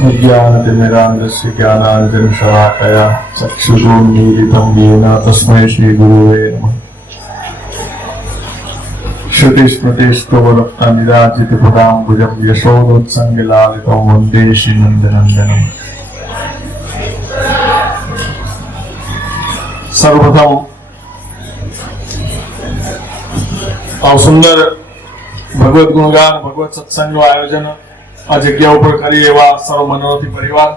विज्ञानतिमिरान्धस्य ज्ञानाञ्जनशलाकया चक्षुरुन्मीलितं येन तस्मै श्रीगुरुवे नमः। श्रुतिस्मृतिस्त्वरत्ननिराजितपदाम्बुजं यशोदोत्सङ्गलालितं वन्दे श्रीनन्दनन्दनम्। सर्वप्रथम सुंदर भगवत गुणगान भगवत सत्संग आयोजन आ जग्या पर करी एवा सर्व मनोरथी परिवार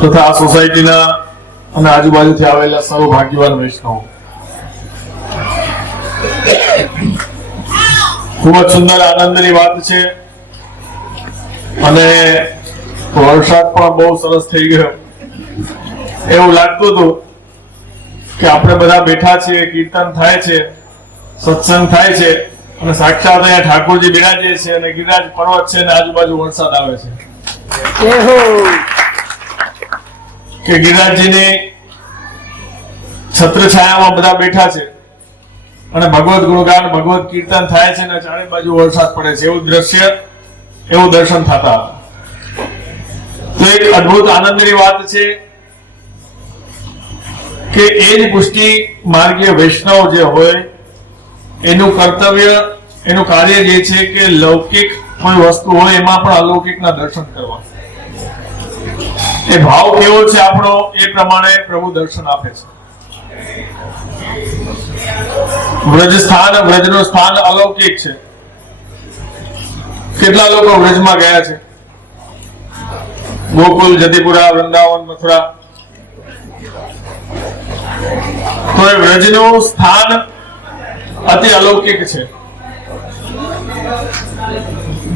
तथा आ सोसायटी ना आजूबाजू थी आवेला सर्व भाग्यवान वैष्णव खूब सुंदर आनंदनी बात छे अने वरसाद पण बहु सरस थई गयो एवुं लागतुं हतुं કે આપણે બધા બેઠા છીએ, કીર્તન થાય છે, સત્સંગ થાય છે અને સાક્ષાત અહીંયા ઠાકોરજી બિરાજે છે અને ગિરિરાજ પર્વત છે અને આજુબાજુ વરસાદ આવે છે કે ગિરિરાજજીની છત્ર છાયામાં બધા બેઠા છે અને ભગવત ગુણગાન ભગવત કીર્તન થાય છે અને ચારે બાજુ વરસાદ પડે છે એવું દ્રશ્ય એવું દર્શન થતા તો એક અદ્ભુત આનંદની વાત છે કે એ જ પુષ્ટિ માર્ગીય વૈષ્ણવ જે હોય એનું કર્તવ્ય એનું કાર્ય જે છે કે લૌકિક કોઈ વસ્તુ હોય એમાં પણ અલૌકિકના દર્શન કરવા એ ભાવ કેવો છે આપણો એ પ્રમાણે પ્રભુ દર્શન આપે છે। વ્રજ સ્થાન વ્રજનું સ્થાન અલૌકિક છે। કેટલા લોકો વ્રજમાં ગયા છે? ગોકુલ, જતિપુરા, વૃંદાવન, મથુરા। તો એ વ્રજનું સ્થાન અતિ અલૌકિક છે।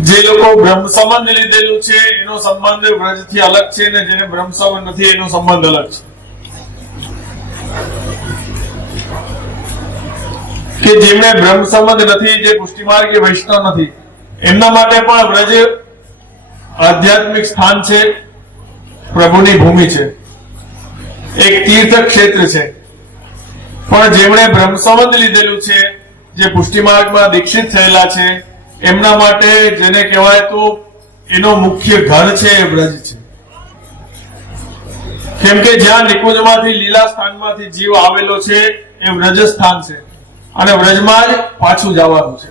જે લોકો બ્રહ્મ સંબંધ લીધેલું છે એનો સંબંધ વ્રજથી અલગ છે ને જેને બ્રહ્મ સંબંધ નથી એનો સંબંધ અલગ છે। કે જેમને બ્રહ્મ સંબંધ નથી, જે પુષ્ટિ માર્ગીય વૈષ્ણવ નથી, એમના માટે પણ વ્રજ આધ્યાત્મિક સ્થાન છે, પ્રભુની ભૂમિ છે, એક તીર્થ ક્ષેત્ર છે। પણ જેમણે બ્રહ્મ સંબંધ લીધેલું છે, જે પુષ્ટિ માર્ગમાં દીક્ષિત થયેલા છે, એમના માટે જેને કહેવાય તો એનો મુખ્ય ઘર છે એ વ્રજ છે। કેમ કે જ્યાં નિકુંજમાંથી લીલા સ્થાનમાંથી જીવ આવેલો છે એ વ્રજ સ્થાન છે અને વ્રજમાં જ પાછું જવાનું છે।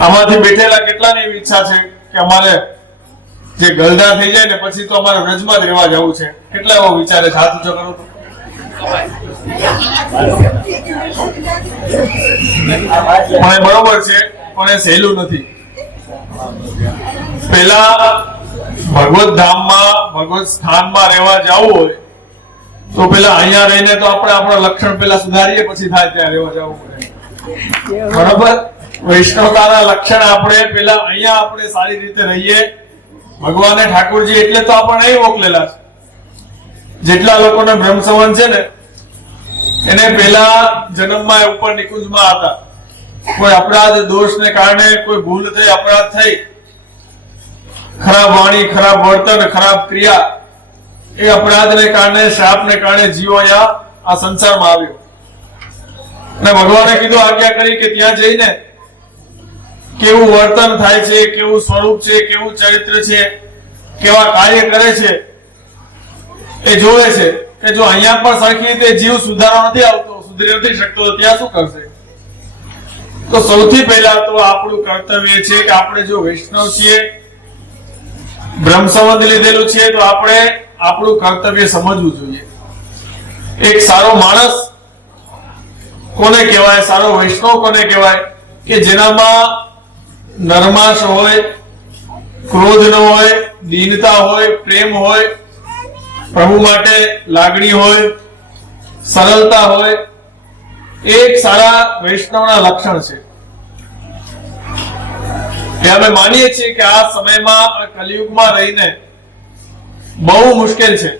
આમાંથી બેઠેલા કેટલાની એવી ઈચ્છા છે કે અમારે જે ગલડા થઈ જાય ને પછી તો અમારે વ્રજમાં જ રહેવા જવું છે? કેટલા એવો વિચારે છે? હાથ ઊંચો કરો તો। પણ બરોબર છે પણ એ સહેલું નથી। પેલા ભગવત ધામમાં ભગવત સ્થાનમાં રહેવા જવું હોય તો પેલા અહીંયા રહીને તો આપણે આપણા લક્ષણ પેલા સુધારીએ પછી થાય ત્યાં રહેવા જવું પડે, બરોબર? વૈષ્ણવતાના લક્ષણ આપણે પેલા અહીંયા આપણે સારી રીતે રહીએ। ભગવાને ઠાકોરજી એટલે તો આપણને અહીં મોકલેલા છે। જેટલા લોકોને બ્રહ્મ સંબંધ છે ને એને પેલા જન્મમાં ઉપર નિકુંજમાં હતા, કોઈ અપરાધ દોષને કારણે કોઈ ભૂલ થઈ, અપરાધ થઈ, ખરાબ વાણી, ખરાબ વર્તન, ખરાબ ક્રિયા, એ અપરાધને કારણે, શ્રાપને કારણે જીવો અહીંયા આ સંસારમાં આવ્યો અને ભગવાને કીધું, આજ્ઞા કરી કે ત્યાં જઈને કેવું વર્તન થાય છે, કેવું સ્વરૂપ છે, કેવું ચરિત્ર છે, કેવા કાર્ય કરે છે એ જોવે છે કે જો અહીંયા પણ સરખી રીતે જીવ સુધારો નથી આવતો, સુધરી નથી શકતો, ત્યાં શું કરશે? તો સૌથી પહેલા તો આપણું કર્તવ્ય છે કે આપણે જો વૈષ્ણવ છીએ, બ્રહ્મ સંબંધ લીધેલું છે તો આપણે આપણું કર્તવ્ય સમજવું જોઈએ। એક સારો માણસ કોને કહેવાય? સારો વૈષ્ણવ કોને કહેવાય? કે જેનામાં નરમાશ હોય, ક્રોધ ન હોય, દીનતા હોય, પ્રેમ હોય, પ્રભુ માટે લાગણી હોય, સરળતા હોય, એક સારા વૈષ્ણવના લક્ષણ છે। એ અમે માનીએ છીએ કે આ સમયમાં કલિયુગમાં રહીને બહુ મુશ્કેલ છે,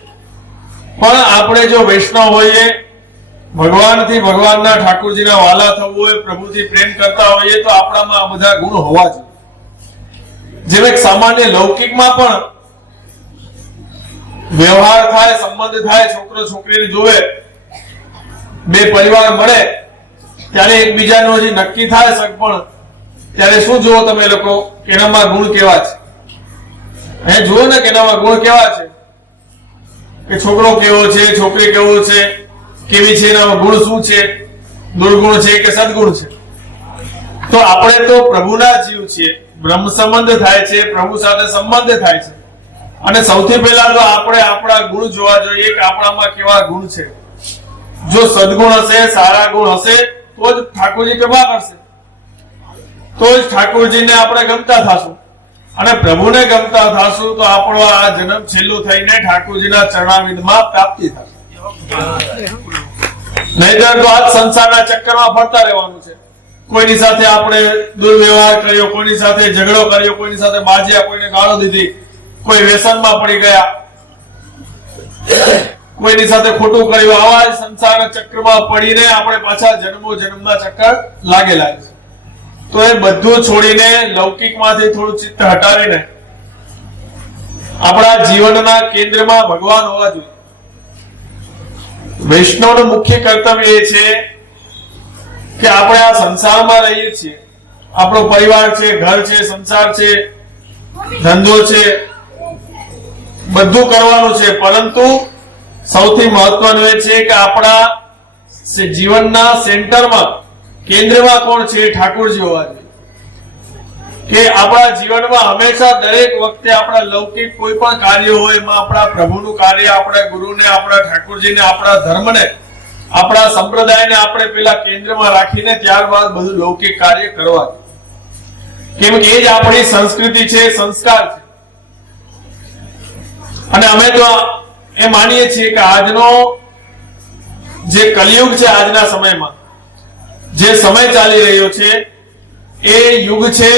પણ આપણે જો વૈષ્ણવ હોઈએ, ભગવાનથી ભગવાનના ઠાકોરજીના વાલા થવું હોય, પ્રભુથી પ્રેમ કરતા હોઈએ તો આપણામાં આ બધા ગુણ હોવા જોઈએ। જેમ એક સામાન્ય લૌકિકમાં પણ વ્યવહાર થાય, સંબંધ થાય, છોકરો છોકરીને જોવે, બે પરિવાર મળે ત્યારે એકબીજાનું હજી નક્કી થાય સગપણ, ત્યારે શું જુઓ તમે લોકો કે એનામાં ગુણ કેવા છે? જુઓ ને કે એનામાં ગુણ કેવા છે, કે છોકરો કેવો છે, છોકરી કેવો છે, કેવી છે, એનામાં ગુણ શું છે, દુર્ગુણ છે કે સદગુણ છે? તો આપણે તો પ્રભુના જીવ છીએ, બ્રહ્મ સંબંધ થાય છે, પ્રભુ સાથે સંબંધ થાય છે, અને સૌથી પહેલા તો આપણે આપણા ગુણ જોવા જોઈએ કે આપણામાં કેવા ગુણ છે. જો સદગુણ હશે, સારા ગુણ હશે, તો જ ઠાકોરજી કૃપા કરશે, તો જ ઠાકોરજીને આપણે ગમતા થશું, અને પ્રભુને ગમતા થશું તો આપણો આ જન્મ છેલ્લો થઈને ઠાકોરજીના ચરણારવિંદમાં પ્રાપ્તિ થશે. નહીંતર તો આ સંસારના ચક્કરમાં ફરતા રહેવાનું છે. કોઈની સાથે આપણે દુર્વ્યવહાર કર્યો, કોઈની સાથે ઝઘડો કર્યો, કોઈની સાથે બાજ્યા, કોઈને ગાળો દીધી, કોઈ વ્યસનમાં પડી ગયા, કોઈની સાથે ખોટું કર્યું, આવા જ સંસારના ચક્રમાં પડીને આપણે પાછા જન્મો જન્મના ચક્કર લાગેલા છે. તો એ બધું છોડીને લૌકિકમાંથી થોડું ચિત્ત હટાવીને આપણા જીવનના કેન્દ્રમાં ભગવાન હોવા જોઈએ. વૈષ્ણવનું મુખ્ય કર્તવ્ય એ છે કે આપણે આ સંસારમાં રહીએ છીએ, આપણો પરિવાર છે, ઘર છે, સંસાર છે, ધંધો છે, બધું કરવાનું છે, પરંતુ સૌથી મહત્વનું એ છે કે આપણા જીવનના સેન્ટરમાં, કેન્દ્રમાં કોણ છે? ઠાકોરજી હોવા જોઈએ. કે આપણા જીવનમાં હંમેશા દરેક વખતે આપણા લૌકિક કોઈ પણ કાર્ય હોય એમાં આપણા પ્રભુનું કાર્ય, આપણા ગુરુને, આપણા ઠાકોરજીને, આપણા ધર્મને, આપણા સંપ્રદાયને આપણે પેલા કેન્દ્રમાં રાખીને ત્યારબાદ બધું લૌકિક કાર્ય કરવા. કેમ કે એ જ આપણી સંસ્કૃતિ છે, સંસ્કાર છે. અને અમે તો એ માનીએ છીએ કે આજનો જે કલિયુગ છે, આજના સમયમાં જે સમય ચાલી રહ્યો છે એ યુગ છે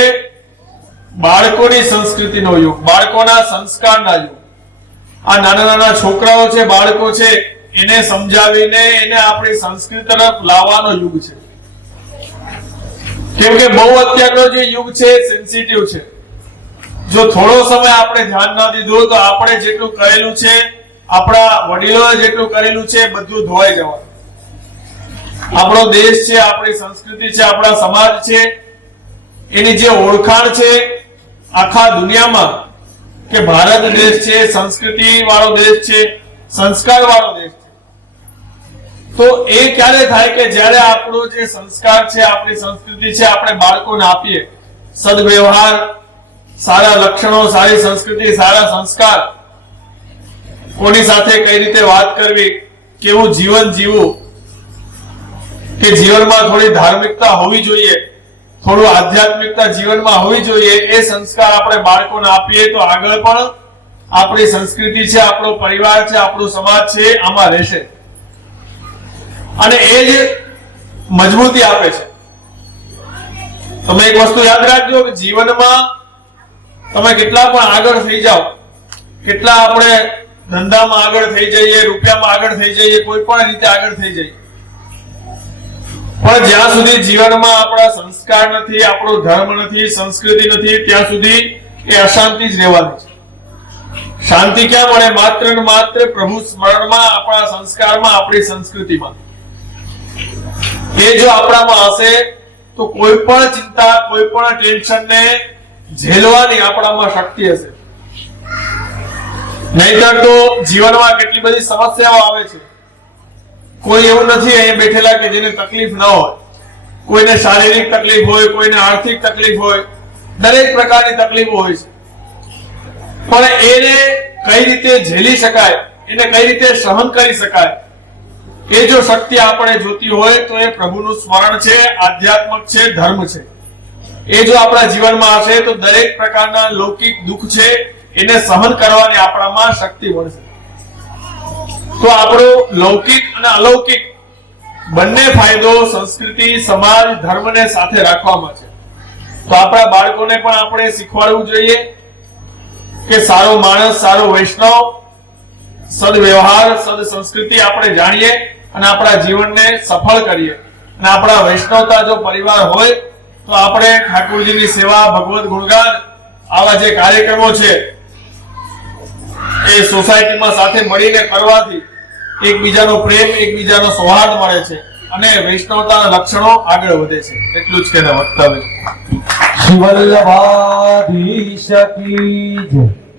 બાળકોની સંસ્કૃતિનો યુગ, બાળકોના સંસ્કારના યુગ. આ નાના નાના છોકરાઓ છે, બાળકો છે, એને સમજાવીને એને આપણી સંસ્કૃતિ તરફ લાવવાનો યુગ છે. કેમ કે બહુ અત્યારનો જે યુગ છે સેન્સિટિવ છે. જો થોડો સમય આપણે ધ્યાન ના દીધું તો આપણે જેટલું કરેલું છે, આપણા વડીલોએ જેટલું કરેલું છે, બધું ધોવાઈ જવાનું. આપણો દેશ છે, આપણી સંસ્કૃતિ છે, આપણા સમાજ છે, એની જે ઓળખાણ છે આખા દુનિયામાં કે ભારત દેશ છે, સંસ્કૃતિ વાળો દેશ છે, સંસ્કાર વાળો દેશ છે, તો એ ક્યારે થાય કે જ્યારે આપણો જે સંસ્કાર છે, આપણી સંસ્કૃતિ છે, આપણે બાળકોને આપીએ. સદવ્યવહાર, સારા લક્ષણો, સારી સંસ્કૃતિ, સારા સંસ્કાર, કોની સાથે કઈ રીતે વાત કરવી, કેવું જીવન જીવવું, કે જીવનમાં થોડી ધાર્મિકતા હોવી જોઈએ, થોડું આધ્યાત્મિકતા જીવનમાં હોવી જોઈએ, એ સંસ્કાર આપણે બાળકોને આપીએ તો આગળ પણ આપણી સંસ્કૃતિ છે, આપણો પરિવાર છે, આપણો સમાજ છે, આમાં રહેશે. અને એ જ મજબૂતી આપે છે. તમે એક વસ્તુ યાદ રાખજો કે જીવનમાં તમે કેટલા પણ આગળ થઈ જાઓ, કેટલા આપણે ધંધામાં આગળ થઈ જઈએ, રૂપિયામાં આગળ થઈ જઈએ, કોઈ પણ રીતે આગળ થઈ જઈએ, પણ જ્યાં સુધી જીવનમાં આપણા સંસ્કાર નથી, આપણો ધર્મ નથી, સંસ્કૃતિ નથી, ત્યાં સુધી એ અશાંતિ જ રહેવાની છે. શાંતિ ક્યાં મળે? માત્ર ને માત્ર પ્રભુ સ્મરણમાં, આપણા સંસ્કારમાં, આપણી સંસ્કૃતિમાં. એ જો આપણામાં હશે તો કોઈ પણ ચિંતા, કોઈ પણ ટેન્શનને ઝેલવાની આપણામાં શક્તિ હશે. નહીંતર તો જીવનમાં કેટલી બધી સમસ્યાઓ આવે છે. કોઈ એવું નથી અહીંયા બેઠેલા કે જેને તકલીફ ન હોય. કોઈને શારીરિક તકલીફ હોય, કોઈને આર્થિક તકલીફ હોય, દરેક પ્રકારની તકલીફો હોય છે. પણ એને કઈ રીતે ઝેલી શકાય, એને કઈ રીતે સહન કરી શકાય, એ જો શક્તિ આપણે જોતી હોય તો એ પ્રભુનું સ્મરણ છે, આધ્યાત્મક છે, ધર્મ છે. એ જો આપણા જીવનમાં હશે તો દરેક પ્રકારના લૌકિક દુઃખ છે એને સહન કરવાની આપણામાં શક્તિ મળશે. તો આપણો લૌકિક અને અલૌકિક બંને ફાયદો સંસ્કૃતિ, સમાજ, ધર્મને સાથે રાખવામાં છે. તો આપણા બાળકોને પણ આપણે શીખવાડવું જોઈએ કે સારો માણસ, સારો વૈષ્ણવ, સદવ્યવહાર, સદ સંસ્કૃતિ આપણે જાણીએ અને આપણા જીવનને સફળ કરીએ. અને આપણા વૈષ્ણવતા જો પરિવાર હોય તો આપણે ઠાકોરજીની સેવા, ભગવત ગુણગાન, આવા જે કાર્યક્રમો છે એ સોસાયટીમાં સાથે મળીને કરવાથી એકબીજાનો પ્રેમ, એકબીજાનો સૌહાર્દ મળે છે. અને વૈષ્ણવતાના લક્ષણો આગળ વધે છે. એટલું જ કહેતા વક્તવ્ય. શ્રી વલ્લભાધીશ કી જય.